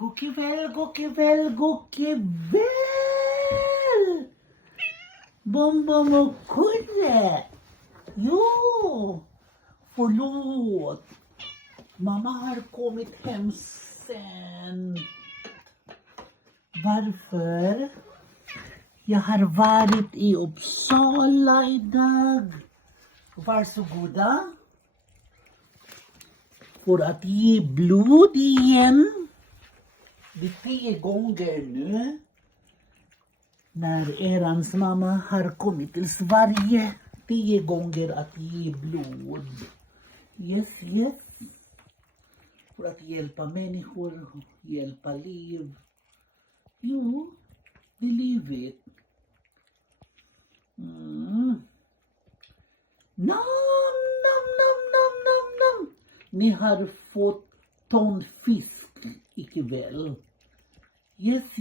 God kväll, god kväll, god kväll! Bom och Kurre! Jo, förlåt. Mamma har kommit hem sen. Varför? Jag har varit i Uppsala idag. Varsågoda. För att ge blod igen. Det är 10 gånger nu. När erans mamma har kommit till Sverige. 10 gånger att ge blod. Yes. För att hjälpa människor, hjälpa liv. Jo, det är livet. Nam. Ni har fått tonfisk ikväll. Yes.